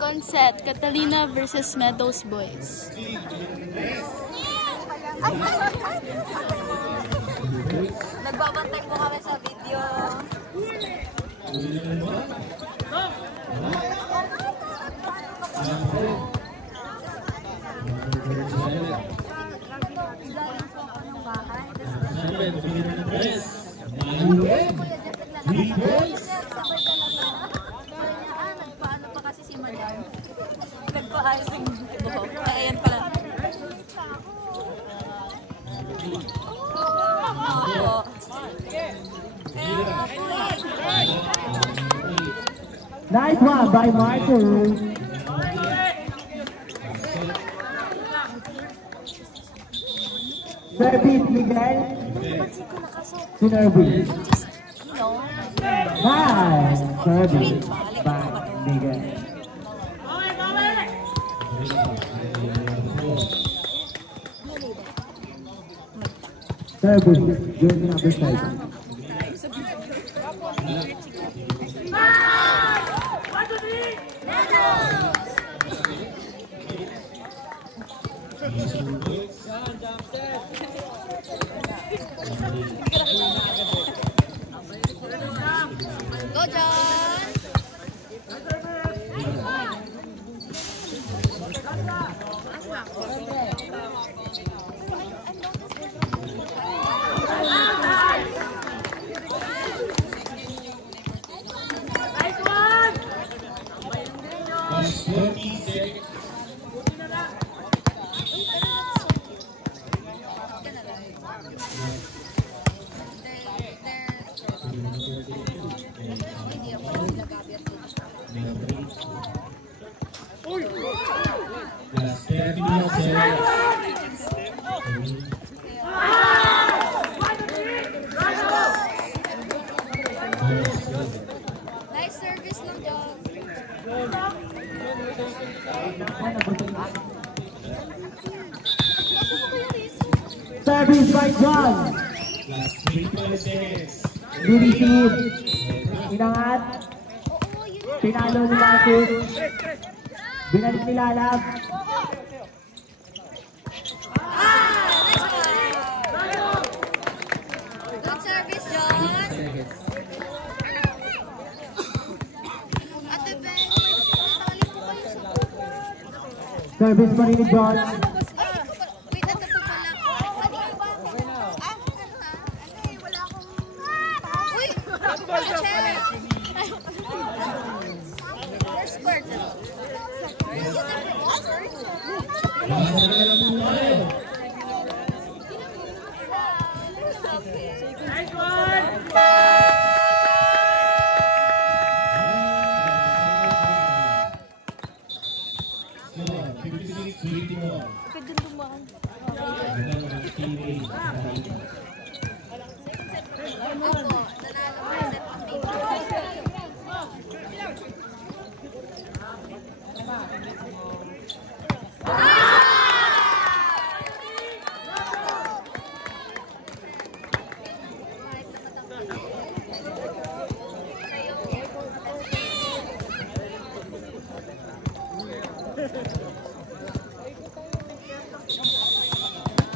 Second set, Catalina versus Meadows Boys. Nagbabantay po kami sa video. Nagpaano pa kasi si Madam. Nagpaayos ng buhok. Ayan pala. Nice one by Martin. Service Miguel. Service. Nice service by Miguel. Service, jersey number 7. Go, John! Nice service lang, John. Service by John. Receive. Inangat. Pinalo ni Martin. Binalik ni Lalab. Good service, John. Ate Ben, tali po kayo sa... Service pa rin ni John. Wait, ito po pala. Pwede kayo ba ako? Wala akong... Uy! Check! First quarter. Nice one! Pwede dumaan.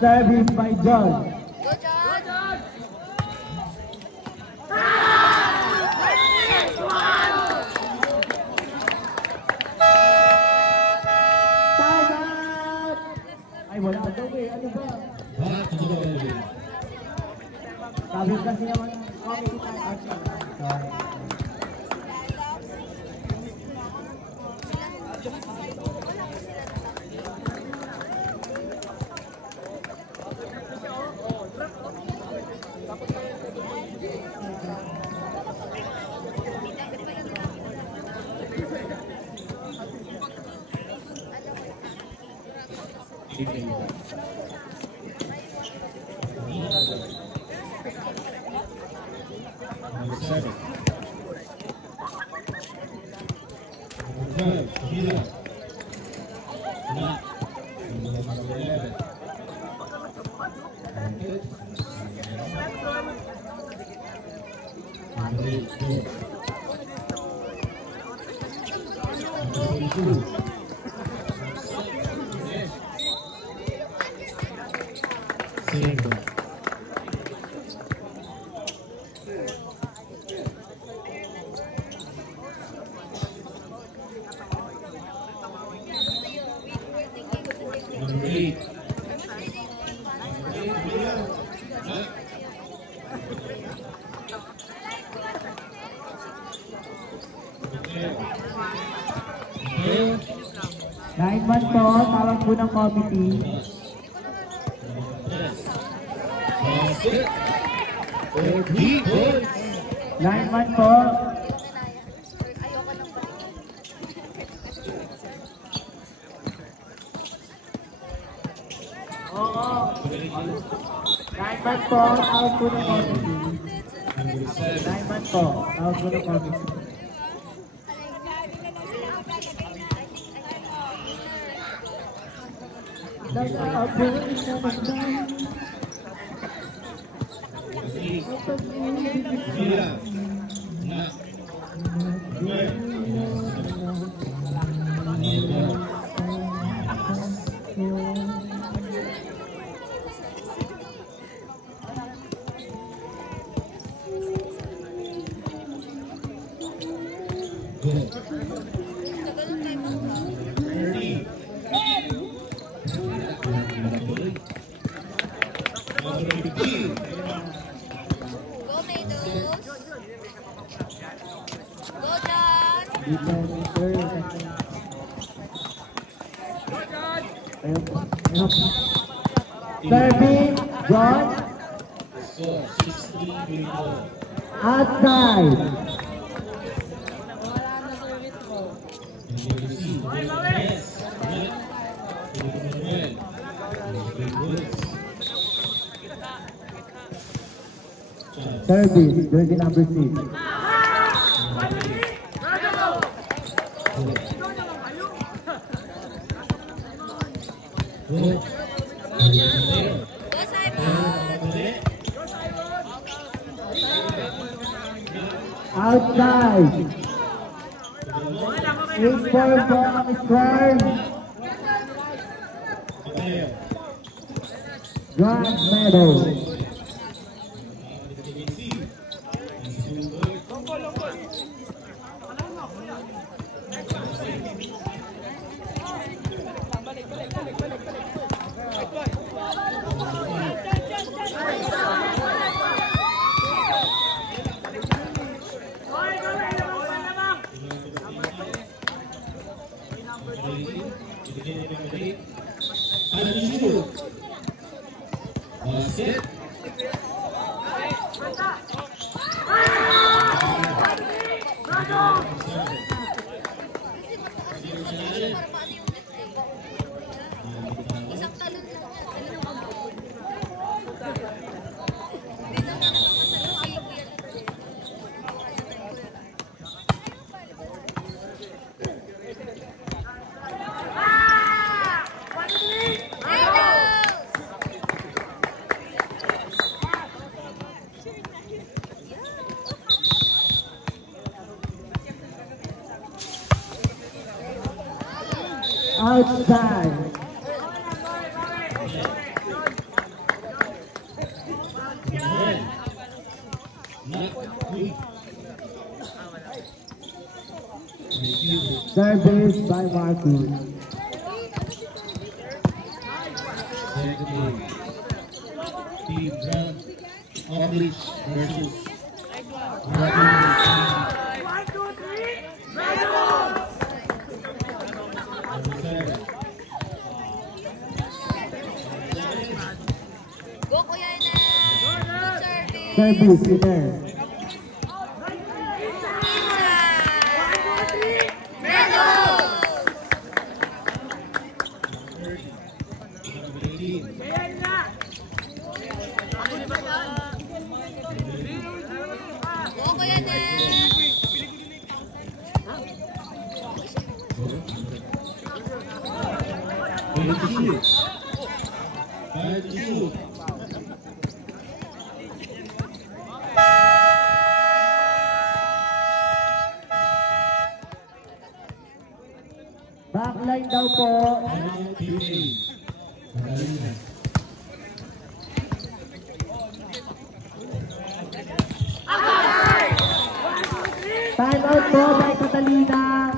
Service by John. Go, John! Timeout! Ay, wala daw eh. Ano ba? Sabi kasi naman, okay, sorry. Nine man po, tawag po ng committee. Nine man po. Oo. Nine man po, tawag po ng committee. Nine man po, tawag po ng committee. Serving, John. Outside. Service, jersey number 6. Outside. 8-4 po ang score. Grand medal. Outside. Service by Marcus. Team Brown English versus Go, Kuya Inen! Good service! Service winner. Go, Kuya Inen! Backline daw po. Time out po by Catalina.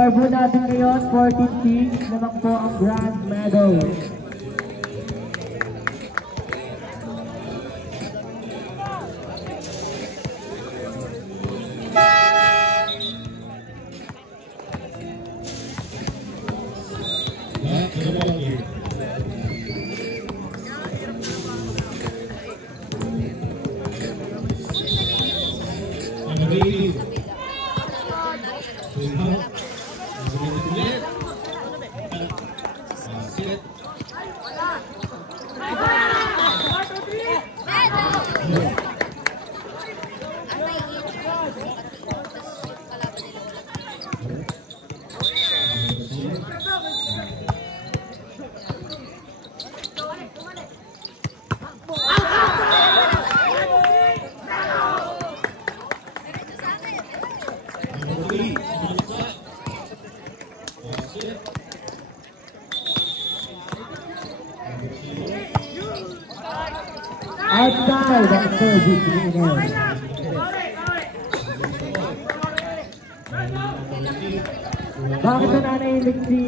Score po natin ngayon, 14-6 naman po ang grand medal. Back to the ball game. Number 18. Sit. Outside ang service winner. Bakit na nanahimik si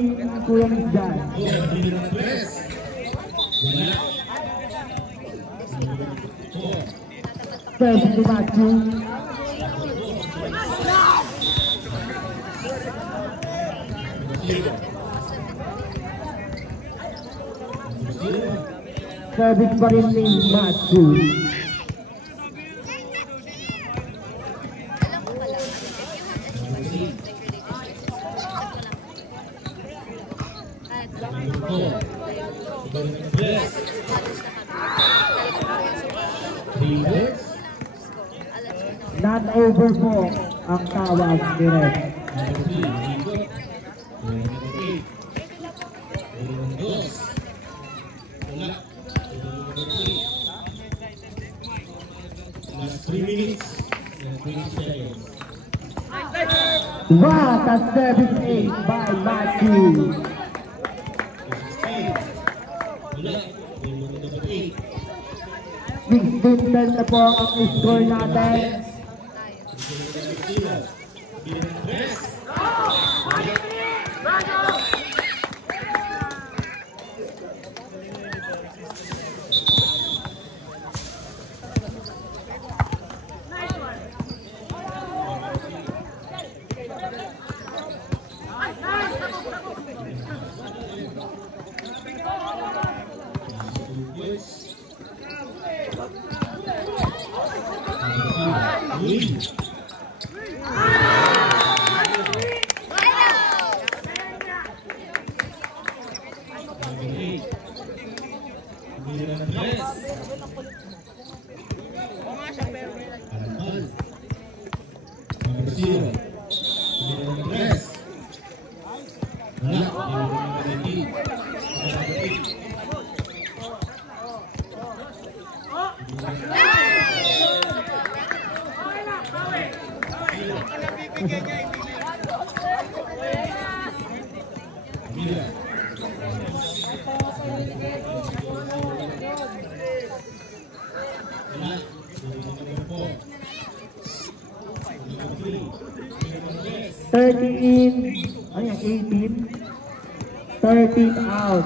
Kuya Mizdan? Service ni Matthew. Service pa rin ni Matthew. Not over po ang tawag ni Red. Last 3 minutes and 20 seconds. What a service ace by Matthew. 16-10 na po ang score natin. Ano yan, 18? 13 out.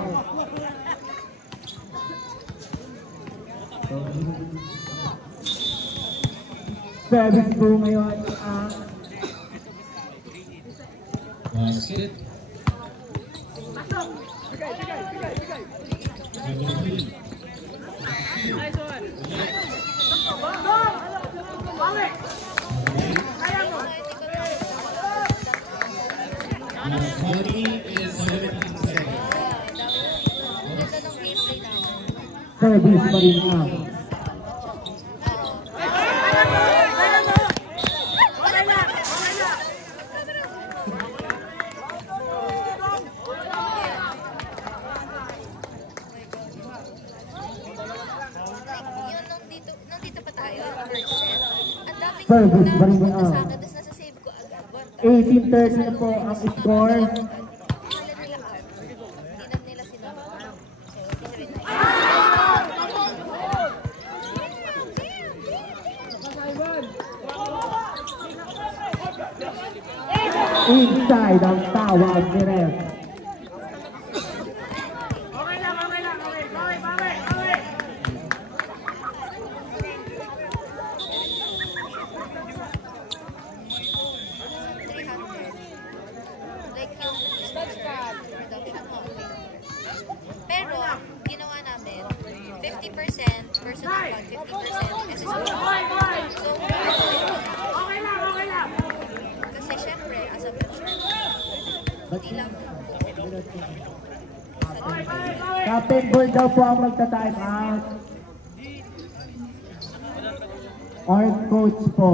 Service po ngayon ang basket. service pa rin ang service pa rin ang 18-30 na po ang score. Inside ang tawag ni Ref. Pero, ginawa namin, 50% personal fund, 50% kasi sa so, kasi syempre, as a hindi lang. Captain Bull daw po ang magta-time out. Or coach po.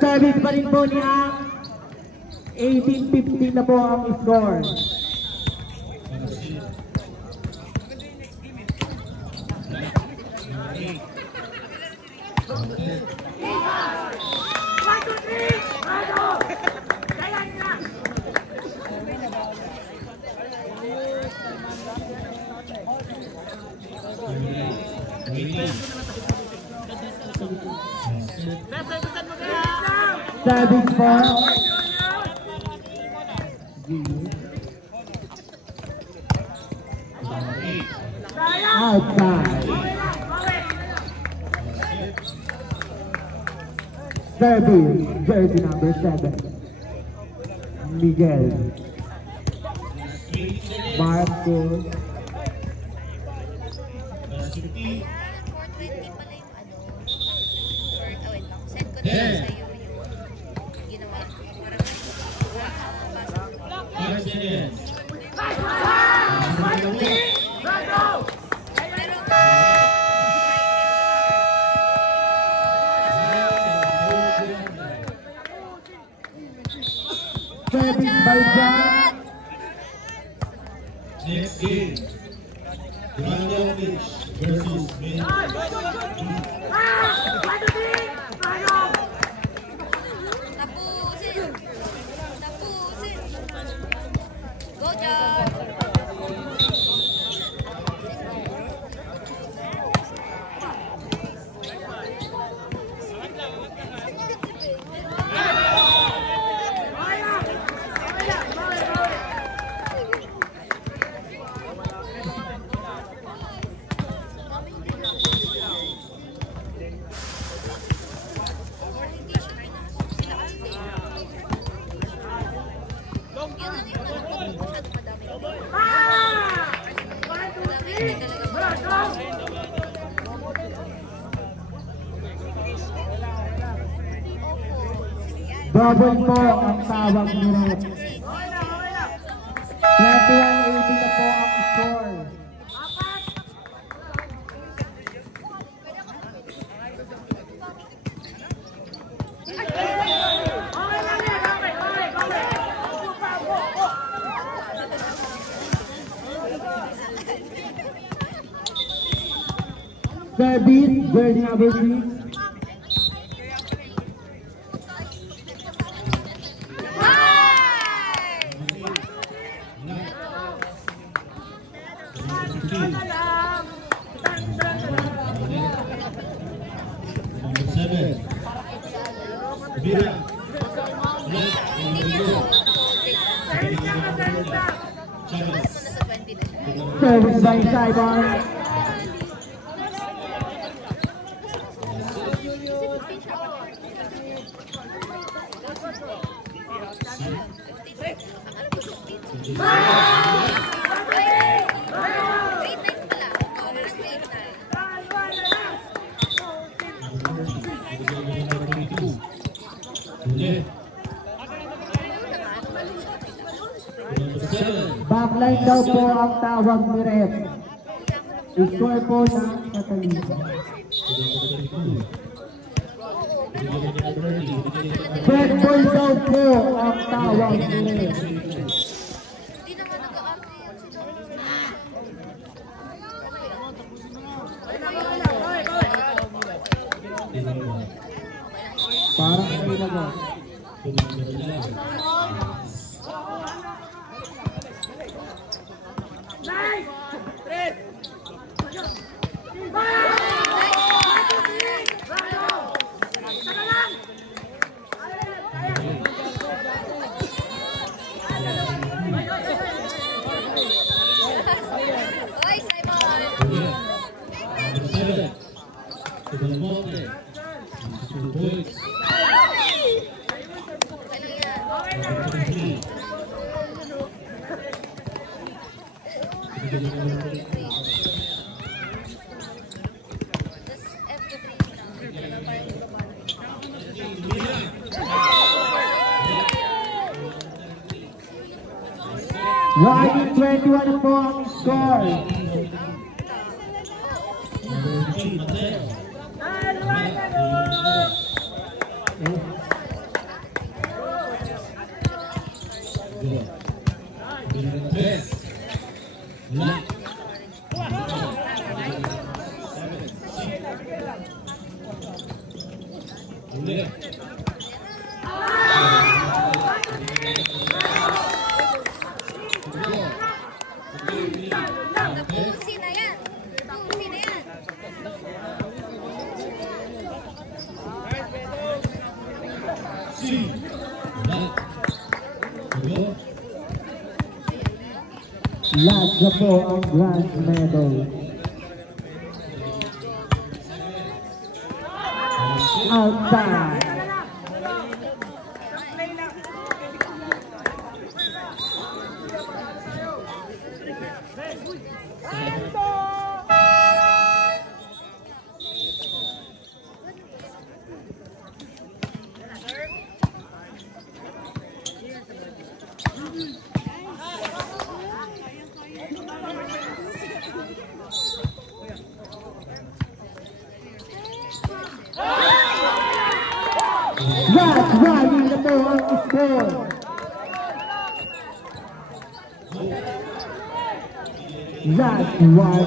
Service pa rin po niya. 18-15 na po ang score. Service po. Outside. Service, jersey number 7. Miguel. Marcos. 420 pala yung ano. Or, wait lang. Send ko na lang sa'yo yung ginawa ko. Service by John. Next game, Dragovic versus Min. Tapusin! Tapusin! Go, John! Double po ang tawag ni Ref. 21-80 na po ang score. Service, jersey number 6. Service by Simon. daw po ang tawag ni Ref. Score po ng Catalina. Red ball daw po ang tawag ni Ref. Hindi naman nag-aarte yan si Parang may nagawa. Oy, Simon! Riding 21 po ang score. Pusi na yan! Pusi na yan! Last na po ang bronze medal. Outside. That's why we the more on the score. That's why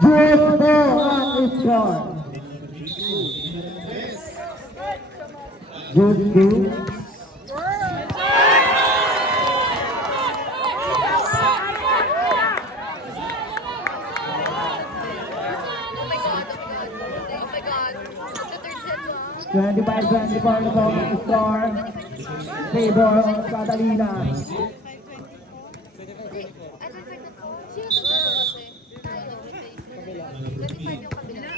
Good ball on the score. Good. Oh my God! Oh my God! The third set ba? 25-24 na po ang score. Favor of Catalina. Hindi. Ay, third set na. Sino sa third set? Tayo. 25 yung kabila.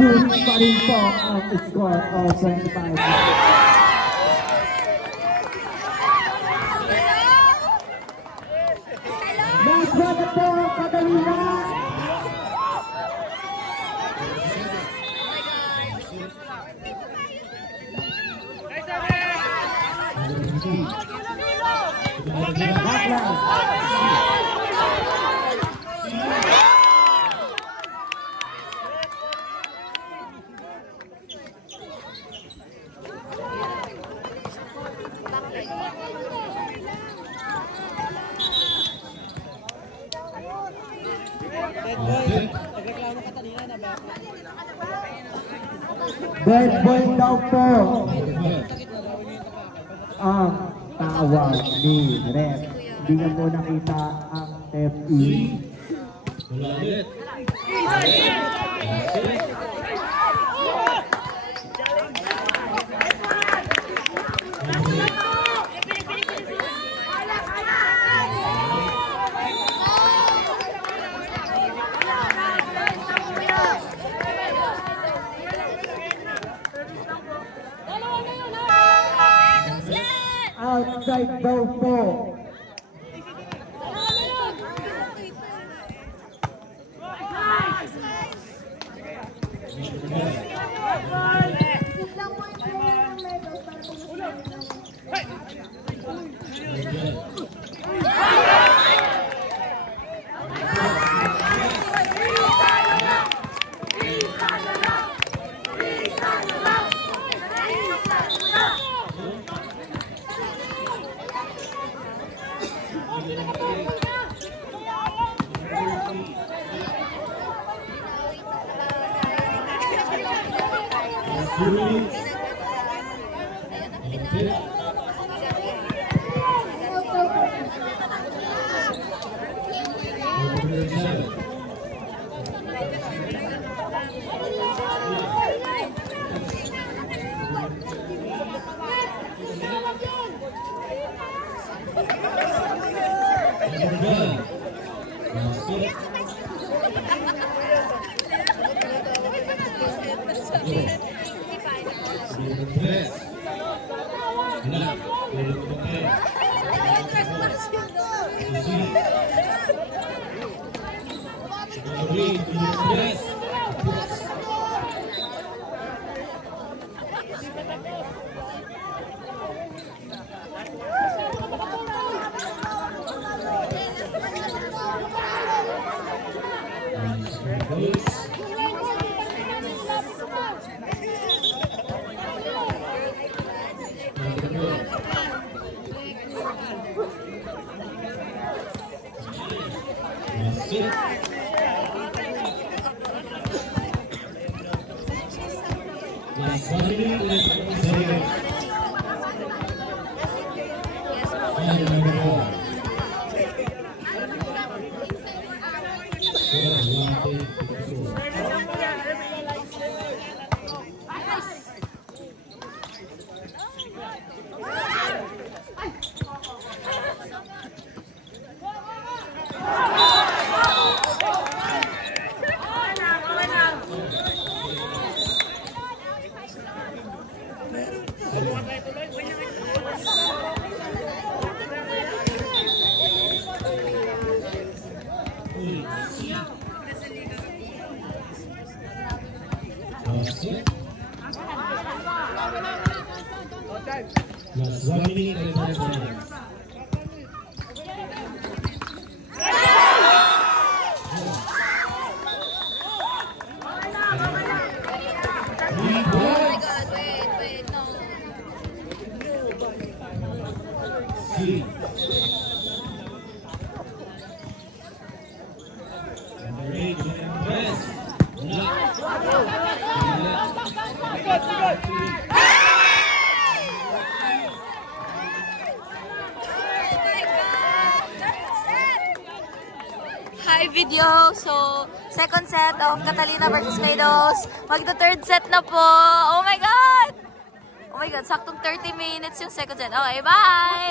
Good pa rin po ang score of 25. Last one na po ang Catalina. Dead boy daw po ang tawag ni Ref. Hindi nga po nakita ang FE. Wala ulit. Outside daw po. Last 1 minute and 5 seconds. Hi video! So, second set of Catalina versus Meadows. Magta-third set na po! Oh my God! Oh my God, saktong 30 minutes yung second set. Okay, bye!